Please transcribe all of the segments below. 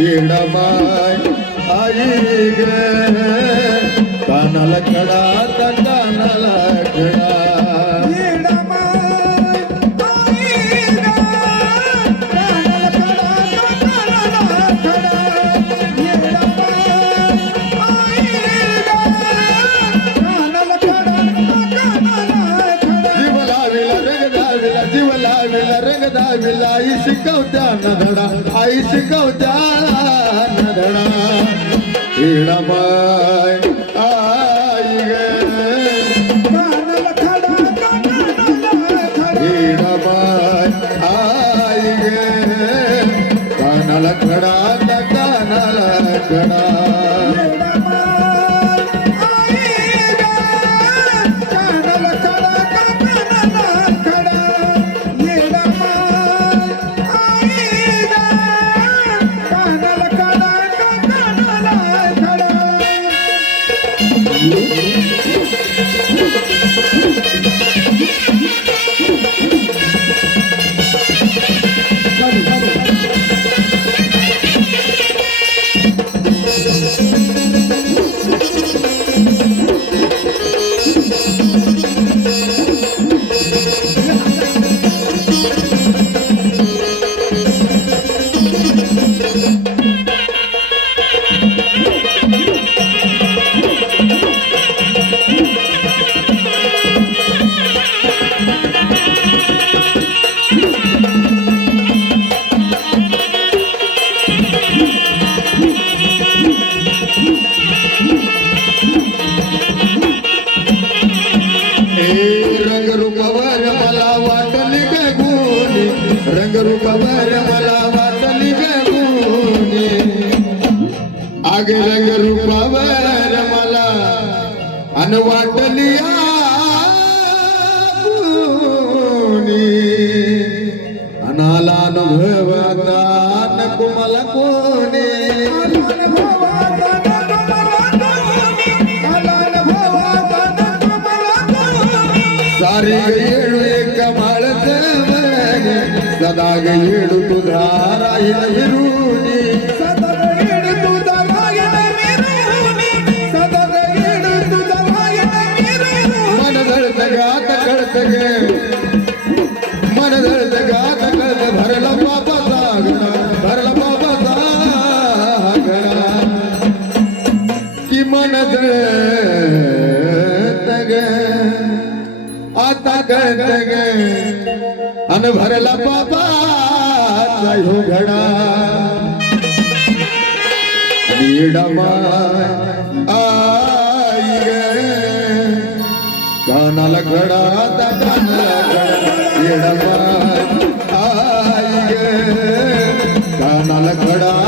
येडमाय आई ग कानाला खडा रंग आई शिकवत्या न धडा आई शिकवत्या न धडा अन वाटलिया अनाला अनुभव आता नको मला कोणी. सारे येळू एक माळच सदा ग तुझा मन धळत ग आता कळत ग अन भरला बाबा हो घडा आई ग कानाला घडा त्या कानाला घडा येडमाय आई ग कानाला घडा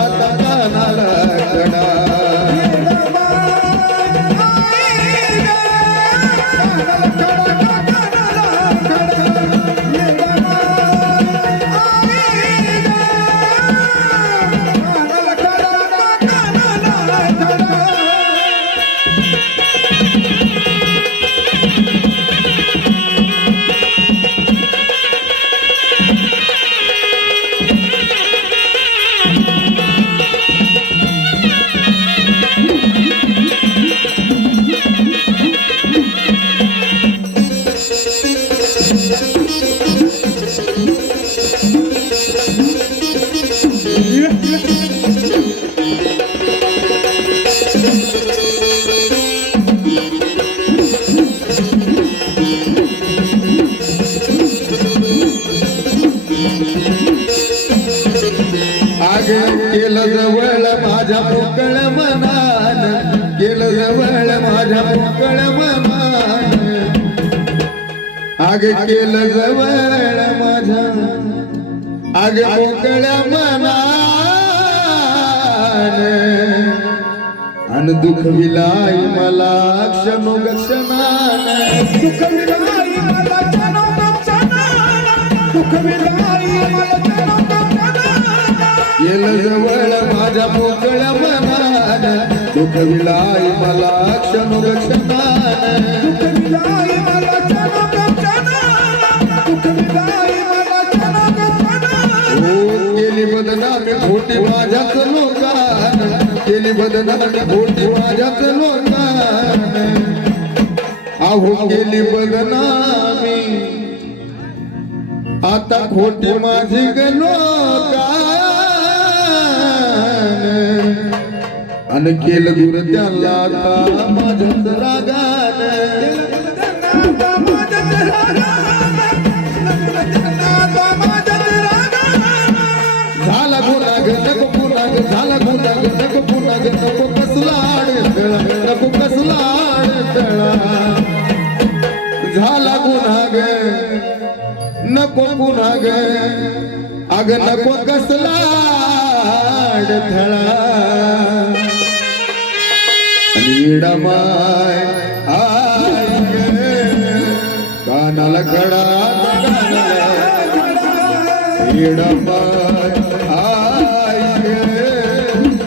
आगे केलं जवळ माझ्या मोकळ मनान केलं जवळ माझ्या मोकळ मनान. आगे केलं जवळ माझ्या आगे मोकळ्या मनान. अन दुःख विलाय मला क्षणो क्षणान. दुःख विलाय मला दुःख विलाय मला जवळ माझ्या मोकळ्या मनान. दुःख विलाई मला क्षणो क्षणान दुःख विलारी मला जनो दुःख विलारी मला जनो केली बदनामी खोटी माझ्याच लोकान केली बदनामी खोटी माझ्याच लोकान अहो केली बदनामी. आता खोटी माझी गलोकान आणि केलं गुर त्याला आता माझ्याच झाला गुन्हाग नको गुन्हाग झाला गुन्हाग नको गुन्हाग नको कसला अडथळा नको कसला अडथळा झाला गुन्हाग नको गुन्हाग अग नको कसला अडथळा नीडमाय आय गे, कानाला कडा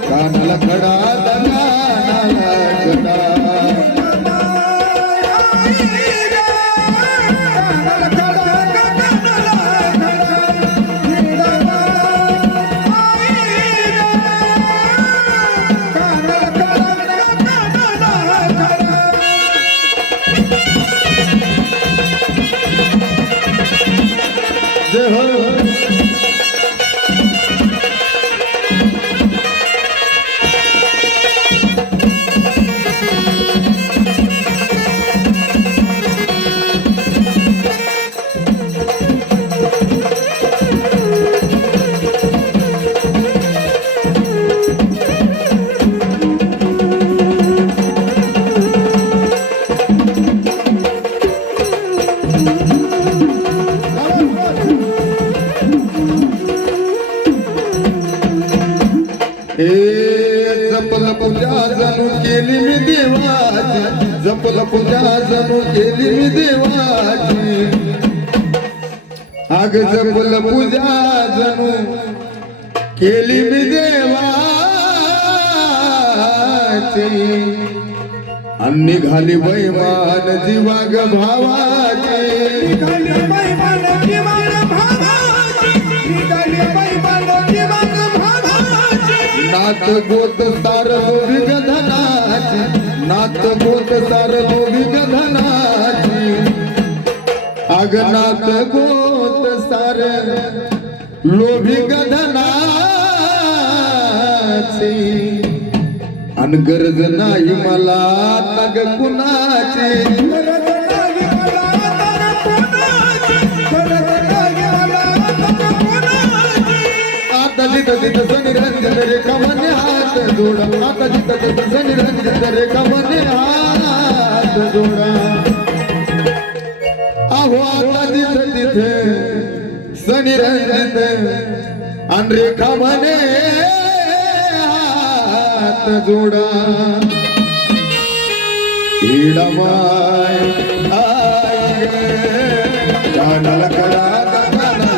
कानाला जपल पूजा जणू केली मी देवाची. जपल पूजा जणू केली मी देवाची. अग जपल पूजा जणू केली मी देवाची. अन्नी घाली बैमान जीवाग भावाची. नात गोत सार विगधनाची नात गोत सार विगधनाची अग नात गोत सार लोभी गधनाची अन गरज नाही मला तग कुणाची. जिथं तिथं सनिरंजन रे कमने हात जोडा. आता जिथं तिथं सनिरंजन रे कमने हात जोडा. अहो आता जिथं तिथे सनिरंजन आणि हात जोडा. इडमाय आय कानाला कानाला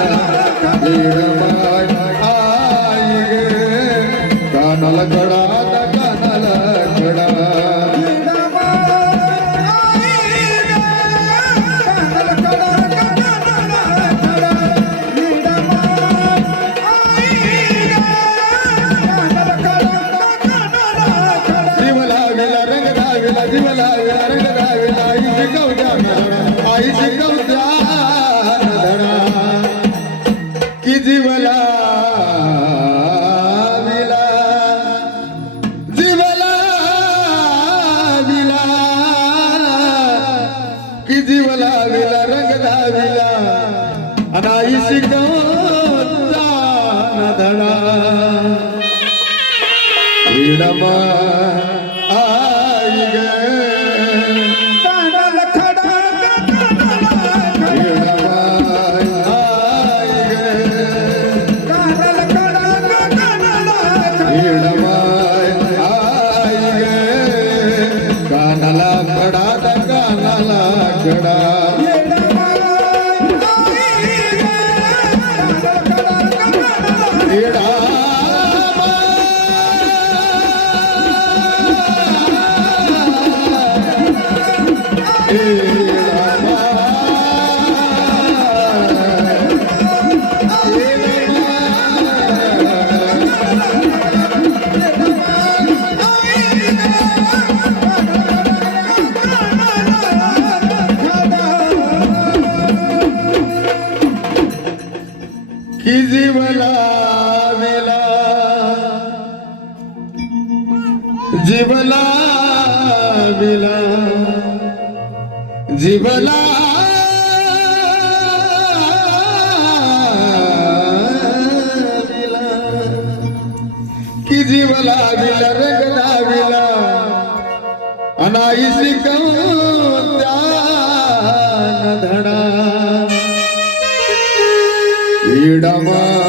आणि आई जीव लावेला जीव लावेला जीव की जीव लाविला रंग लाविला अनाईसी कोणत्या धडा इडमा